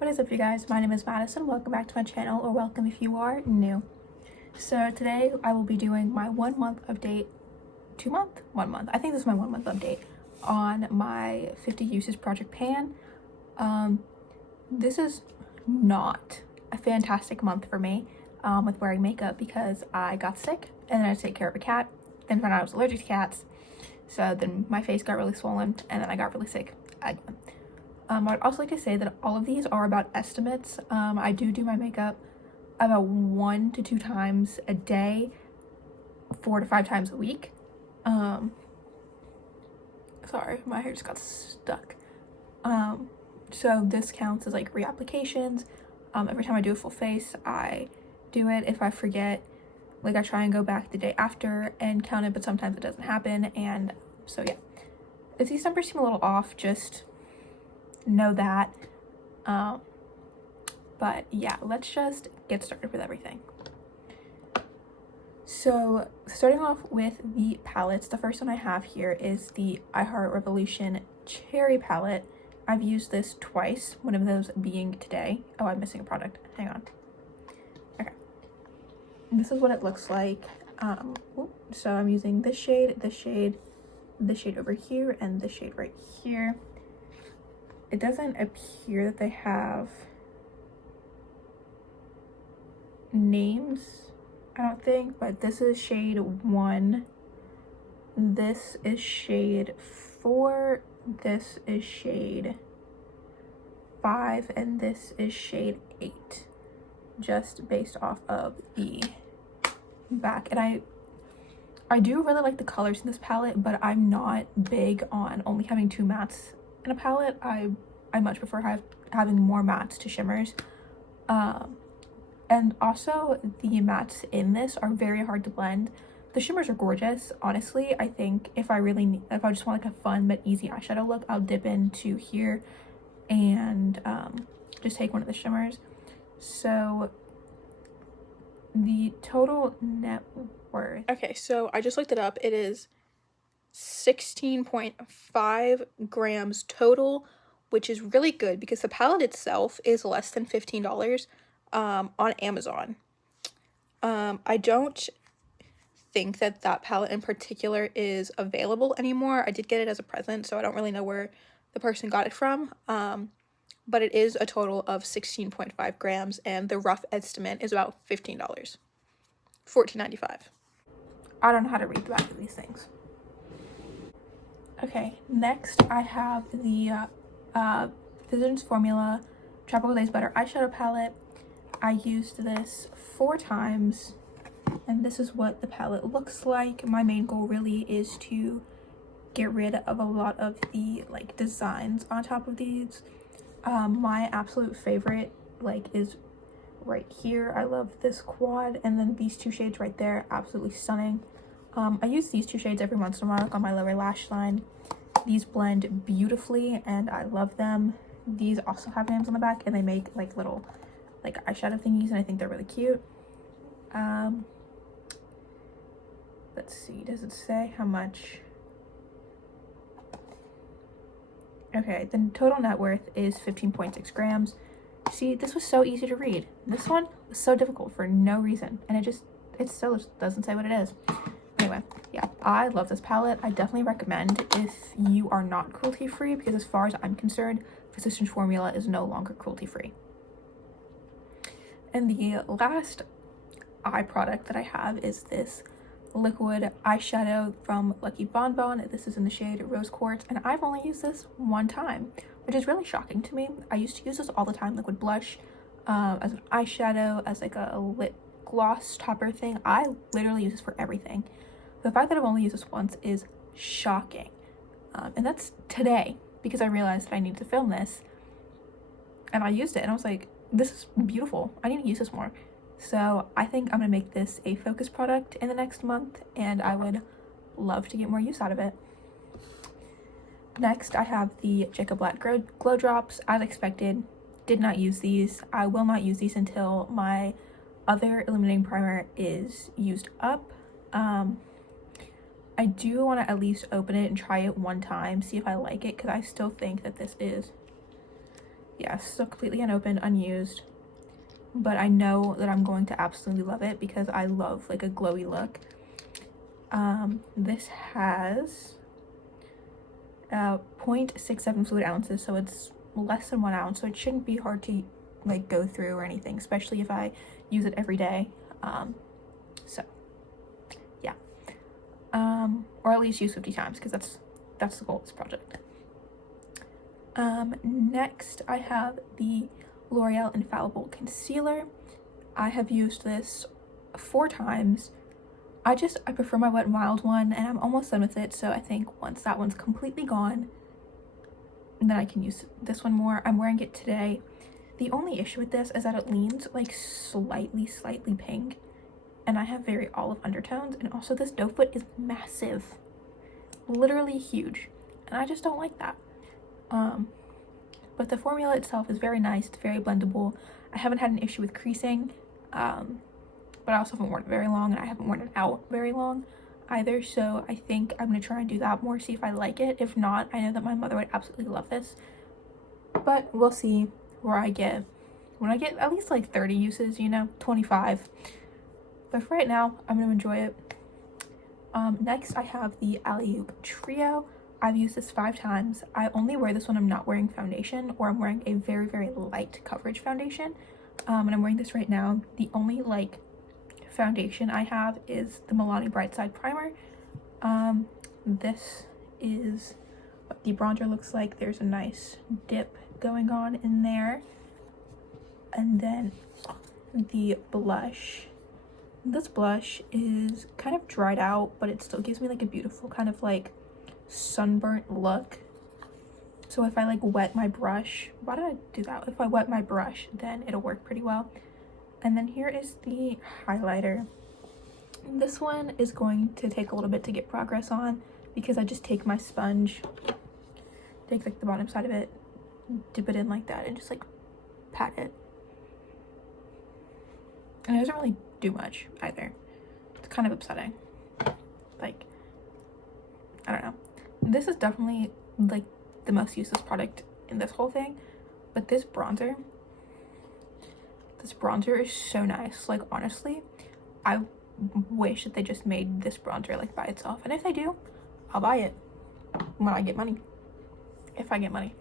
What is up, you guys? My name is Madison. Welcome back to my channel, or welcome if you are new. So today I will be doing my 1 month update, 2 month? 1 month. I think this is my 1 month update on my 50 uses project pan. This is not a fantastic month for me with wearing makeup because I got sick and then I had to take care of a cat, then found out I was allergic to cats. So then my face got really swollen and then I got really sick again. I'd also like to say that all of these are about estimates. I do my makeup about 1 to 2 times a day, 4 to 5 times a week. Sorry, my hair just got stuck. So this counts as like reapplications. Every time I do a full face, I do it. If I forget, like I try and go back the day after and count it, but sometimes it doesn't happen. And so yeah, if these numbers seem a little off, just know that. But yeah, let's just get started with everything. So starting off with the palettes, the first one I have here is the I Heart Revolution Cherry palette. I've used this twice, one of those being today. Oh, I'm missing a product. Hang on. Okay. This is what it looks like. So I'm using this shade, this shade, this shade over here, and this shade right here. It doesn't appear that they have names, I don't think, but this is shade 1. This is shade 4. This is shade 5. And this is shade 8. Just based off of the back. And I do really like the colors in this palette, but I'm not big on only having 2 mattes in a palette. I much prefer having more mattes to shimmers. And also the mattes in this are very hard to blend. The shimmers are gorgeous. Honestly, I think if I just want like a fun but easy eyeshadow look, I'll dip into here and just take one of the shimmers. So the total net worth. Okay, so I just looked it up. It is 16.5 grams total, which is really good because the palette itself is less than $15 on Amazon. I don't think that palette in particular is available anymore. I did get it as a present, so I don't really know where the person got it from. But it is a total of 16.5 grams, and the rough estimate is about $15. $14.95. I don't know how to read the back of these things. Okay, next I have the Physicians Formula Tropical Days Butter eyeshadow palette. I used this 4 times, and this is what the palette looks like. My main goal really is to get rid of a lot of the like designs on top of these. My absolute favorite is right here. I love this quad, and then these 2 shades right there, absolutely stunning. I use these 2 shades every once in a while, like on my lower lash line. These blend beautifully and I love them. These also have names on the back, and they make like little eyeshadow thingies, and I think they're really cute. Let's see, does it say how much? Okay, the total net worth is 15.6 grams. See, this was so easy to read. This one was so difficult for no reason, and it still doesn't say what it is. Anyway, yeah, I love this palette. I definitely recommend if you are not cruelty-free, because as far as I'm concerned, Physicians Formula is no longer cruelty-free. And the last eye product that I have is this liquid eyeshadow from Lucky Bon Bon. This is in the shade Rose Quartz, and I've only used this 1 time, which is really shocking to me. I used to use this all the time, liquid blush, as an eyeshadow, as like a lip gloss topper thing. I literally use this for everything. The fact that I've only used this once is shocking. And that's today, because I realized that I needed to film this, and I used it, and I was like, this is beautiful. I need to use this more. So I think I'm gonna make this a focus product in the next month, and I would love to get more use out of it. Next, I have the Jacob Black Glow Drops. As expected, did not use these. I will not use these until my other illuminating primer is used up. I do want to at least open it and try it 1 time, see if I like it, because I still think that this is yeah, still completely unopened, unused, but I know that I'm going to absolutely love it because I love like a glowy look. This has 0.67 fluid ounces, so it's less than 1 ounce, so it shouldn't be hard to like go through or anything, especially if I use it every day. So yeah, or at least use 50 times, because that's the goal of this project. Next I have the L'Oreal Infallible Concealer. I have used this 4 times. I prefer my Wet n Wild one, and I'm almost done with it, so I think once that one's completely gone, then I can use this one more. I'm wearing it today. The only issue with this is that it leans like slightly pink, and I have very olive undertones, and also this doe foot is massive, literally huge, and I just don't like that. But the formula itself is very nice. It's very blendable. I haven't had an issue with creasing, but I also haven't worn it very long, and I haven't worn it out very long either, so I think I'm gonna try and do that more, see if I like it. If not, I know that my mother would absolutely love this, but we'll see where I get when I get at least like 30 uses, 25, but for right now I'm gonna enjoy it. Next I have the Alley Trio. I've used this 5 times. I only wear this when I'm not wearing foundation, or I'm wearing a very light coverage foundation, and I'm wearing this right now. The only like foundation I have is the Milani Bright Side Primer. This is what the bronzer looks like. There's a nice dip going on in there, and then the blush. This blush is kind of dried out, but it still gives me like a beautiful kind of like sunburnt look. So if I like wet my brush, why did I do that? If I wet my brush, then it'll work pretty well. And then here is the highlighter. This one is going to take a little bit to get progress on, because I just take my sponge, take like the bottom side of it, dip it in like that, and just like pat it. And it doesn't really do much either. It's kind of upsetting. Like, I don't know. This is definitely like the most useless product in this whole thing, but this bronzer is so nice. Like, honestly, I wish that they just made this bronzer like by itself, and if they do, I'll buy it when I get money, if I get money.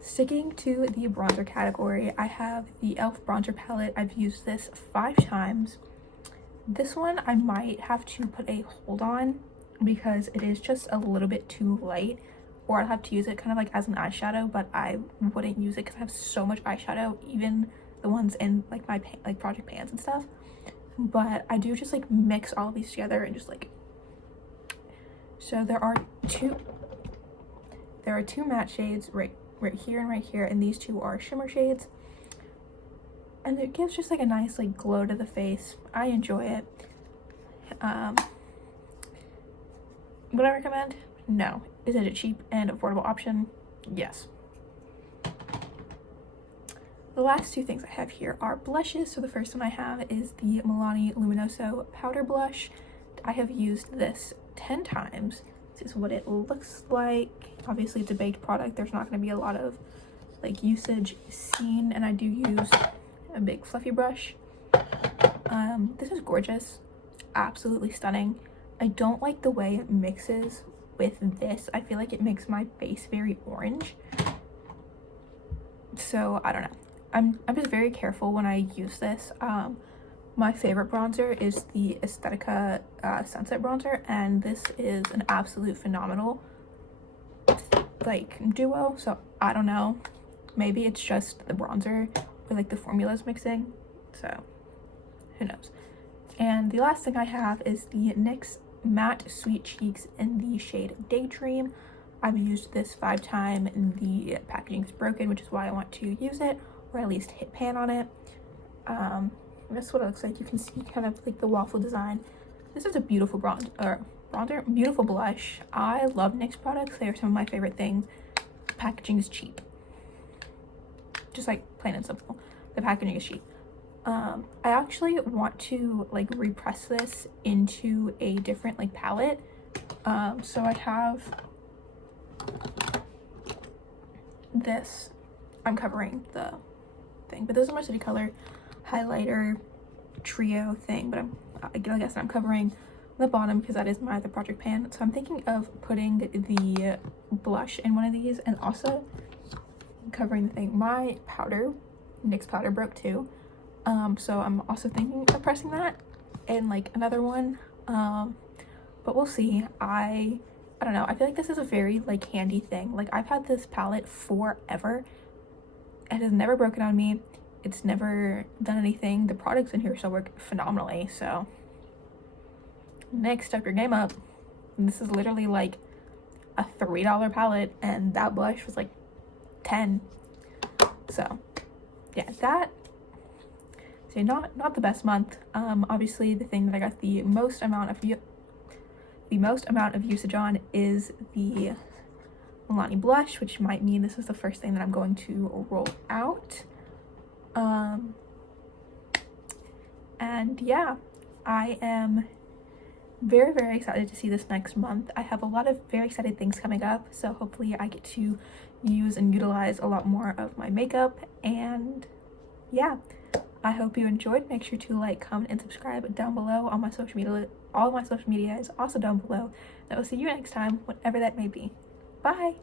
Sticking to the bronzer category, I have the e.l.f. bronzer palette. I've used this 5 times. This one I might have to put a hold on because it is just a little bit too light, or I'll have to use it kind of like as an eyeshadow, but I wouldn't use it because I have so much eyeshadow, even the ones in like my like project pans and stuff. But I do just like mix all of these together and just like, so there are two matte shades right here and right here, and these 2 are shimmer shades, and it gives just like a nice like glow to the face. I enjoy it. Would I recommend? No. Is it a cheap and affordable option? Yes. The last 2 things I have here are blushes. So the first one I have is the Milani Luminoso Powder Blush. I have used this 10 times. This is what it looks like. Obviously it's a baked product. There's not going to be a lot of like usage seen, and I do use a big fluffy brush. This is gorgeous. Absolutely stunning. I don't like the way it mixes with this. I feel like it makes my face very orange. So I don't know. I'm just very careful when I use this. My favorite bronzer is the Aesthetica Sunset Bronzer, and this is an absolute phenomenal like duo. So I don't know. Maybe it's just the bronzer or like the formula's mixing. So who knows. And the last thing I have is the NYX Matte Sweet Cheeks in the shade Daydream. I've used this 5 times, and the packaging is broken, which is why I want to use it, or at least hit pan on it. That's what it looks like. You can see kind of like the waffle design. This is a beautiful beautiful blush. I love NYX products. They are some of my favorite things. The packaging is cheap. Just like plain and simple. The packaging is cheap. I actually want to like repress this into a different like palette. So I have this I'm covering the thing. But this is my City Color highlighter trio thing, but like I said, I'm covering the bottom because that is my other project pan. So I'm thinking of putting the blush in one of these and also covering the thing. My powder, NYX powder, broke too. So I'm also thinking of pressing that in like another one. But we'll see. I don't know. I feel like this is a very like handy thing. Like I've had this palette forever. It has never broken on me. It's never done anything. The products in here still work phenomenally. So NYX, step your game up. And this is literally like a $3 palette, and that blush was like 10. So yeah, that. So not the best month. Obviously the thing that I got the most amount of usage on is the Milani blush, which might mean this is the first thing that I'm going to roll out. And yeah, I am very, very excited to see this next month. I have a lot of very exciting things coming up, so hopefully I get to use and utilize a lot more of my makeup. And yeah, I hope you enjoyed. Make sure to like, comment, and subscribe down below. On my social media, all of my social media is also down below. And I will see you next time, whatever that may be. Bye.